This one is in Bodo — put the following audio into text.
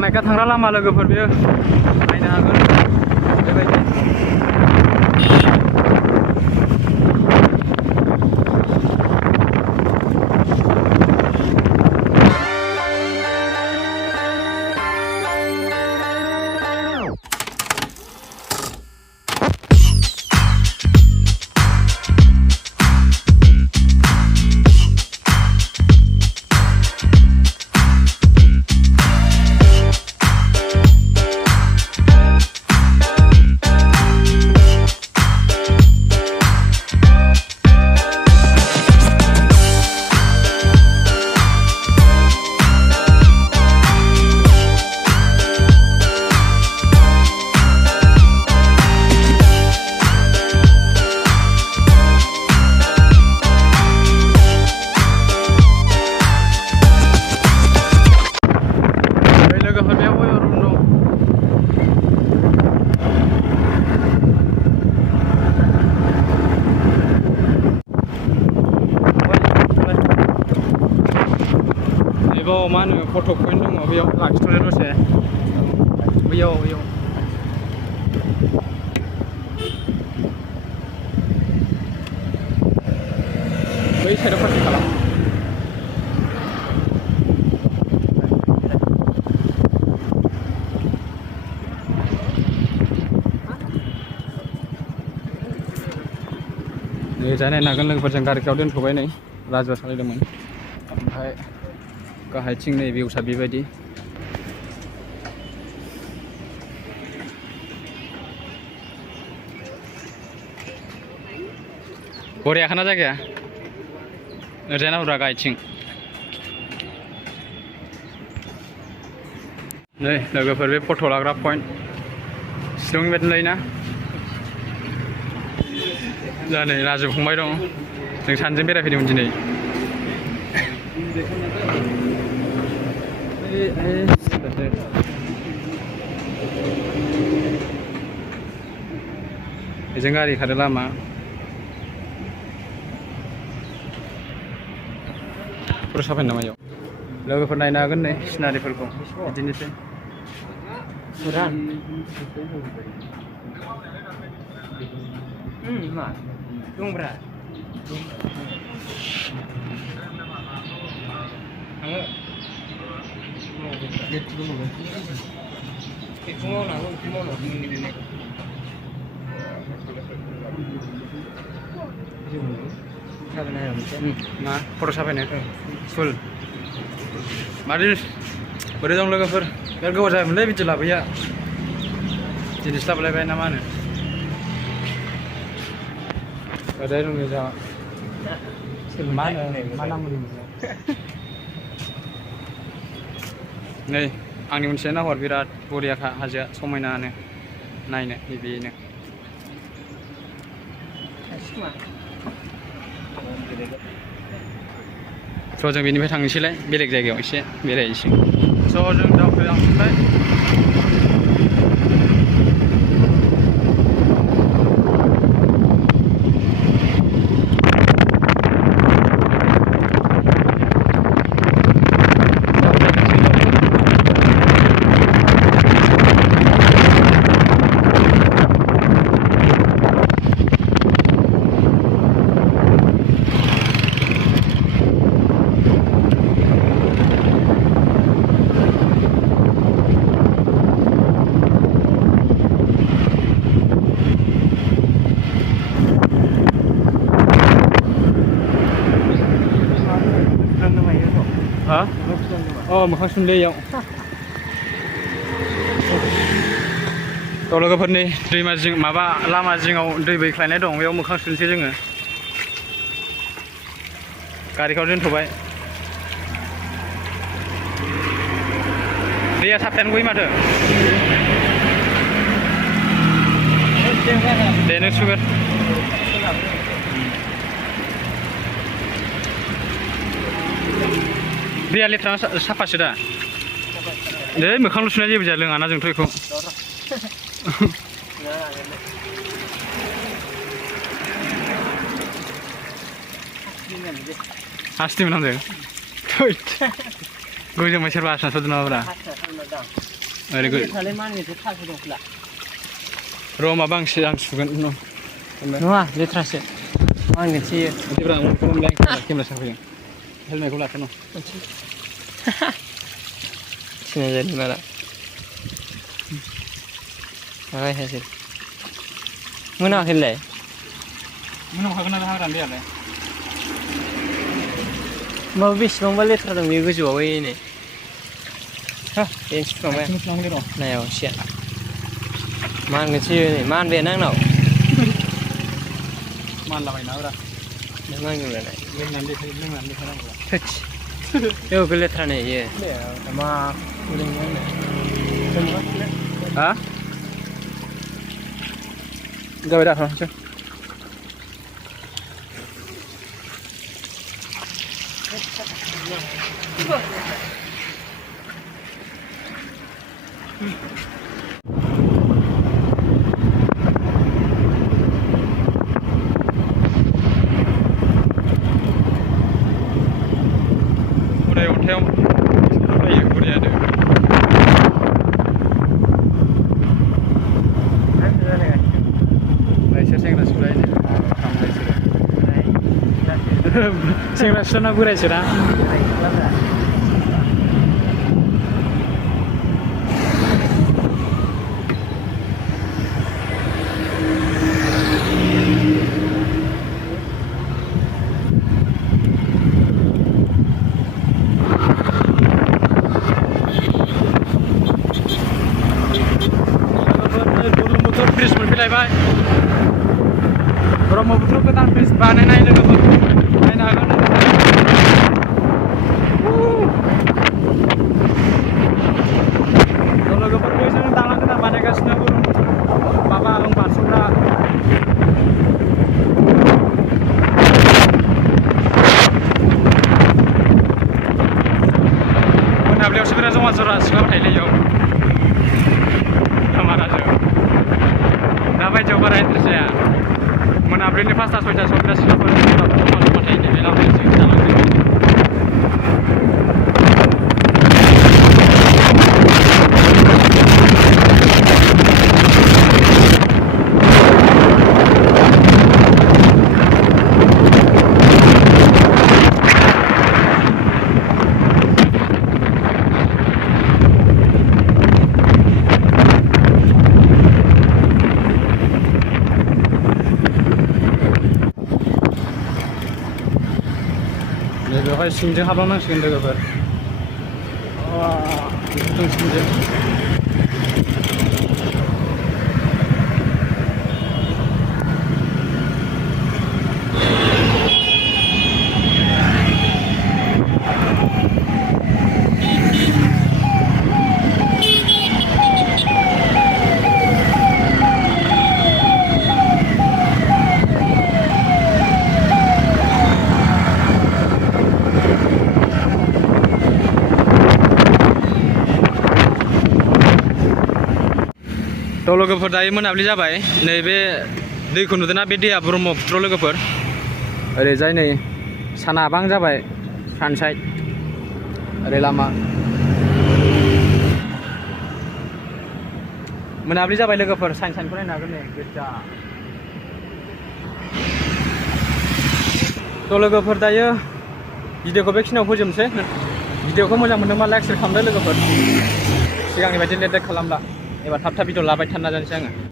कामाख्या थांग्रा लामा लोगोफोर बेयो नायनो हागोन बेबायदि मा होनो फट' पइन्ट दङ बेयाव लाखिथ'नो दसे बैयाव बै साइडआव पार्किं खालाम नै जानाय नागोन लोगोफोरजों गारिखौ दोनथ'बाय नै राजुआ सालायदोंमोन ओमफ्राय गाहायथिं नै भिउसा बेबायदि बरियाखाना जायगाया ओरैजाय नाहरब्रा गाहायथिं नै लोगोफोर बे फट' लाग्रा पइन्ट शिलंनि बायदि लायोना जा नै राजु फंबाय दं जों सानैजों बेरायफैदोंमोन दिनै बेजों गारि खारो लामा फट' साफायनो नामा इयाव लोगोफोर नायनो हागोन नै सिनारिफोरखौ बिदिनोसै दंब्रा मा फट' साफायनो फुल मादि बोरै दं लोगोफोर बिराद गोबाव जाबायमोनलै भिडिअ लाबोया दिनैसो लाबोलायबाय ना मा होनो ओरै दं जा मा नाम नै आंनि मोनसे नाहर बिराद बरियाखा हाजोआ समायनानो नायनो बेनो स' जों बेनिफ्राय थांनोसैलाय बेलेग जायगायाव एसे बेरायनोसै स' जों दावखोलांबाय मोखां सुनलै इयाव लोगोफोरनि दैमा जिं माबा लामा जिङाव दै बोहैख्लायनाय दं बेयाव मोखां सुनसै जोङो गारिखौ दोनथ'बाय दैया थाबथायानो गयो माथो दे नों सुगोन दैया लेथ्रा साफासो दा दे मोखांल' सुनाय जेबो जाया लोङाना जोंथ' बेखौ हास्ति मोनामदों गोजोंबाय सोरबा आसाना सोदों नामाब्रा Very good. Thale man gitu tak dong lah. Roma bang sedang sugan no. Noah, letrase. Man gitu sih. Nanti berang mau mulai kamera sampai. Helmet kau lakukan no. Sini jadi mana? Apa hasil? Mana hasilnya? Mana kau kena dah ramai ada. Mau bis mau balik terus minggu jual ini. Hah, yang siapa main? Nah, ya, siap. Man gitu sih, man berenang no. Man lah main apa? Man gimana? Nanti sekarang. Touch. Yo, beli terane ye. Sama udah mana? Hah? Gak beda kan? Udah hotel, iya kuliah deh. Sekarang sekolah ini, sekarang sana burai sudah. Bridge मोनफैलायबाय Brahmaputra गोदान ब्रिज बानायनाय लोगोफोर नायनो हागोन लोगोफोर बैजों दालां गोदान बानायगासिनो माबा बारस'ग्रा मोनाबिलियावसो बिराद जमा जरा सिख्लाफोर थायोलै इयाव दाबायदियाव बारा इन्ट्रेस्ट जाया मोनाबिलिनि 5टा 6टासोआव बिराद सिख्लाफोर जमा थायो नैबे लामायावसो दालांजों बेवहाय सिंजों हाबलांनांसिगोन लोगोफोर बेफोरजों सिंजों थ' लोगोफोर दायो मोनाबिलि जाबाय नैबे दैखौ नुदोंना बे दैया ब्रह्मपुत्र लोगोफोर ओरैजाय नै साना आबां जाबाय सानसाइड ओरै लामा मोनाबिलि जाबाय लोगोफोर सानखौ नायनो हागोन नै गोजा थ' लोगोफोर दायो भिडिअखौ बेखिनियाव फोजोबनोसै भिडिअखौ मोजां मोनदोंबा लाइक शेयार खालामदो लोगोफोर सिगांनि बायदि लेट खालामला एबार थाब भिडिअ लाबाय थानो नाजानोसै आङो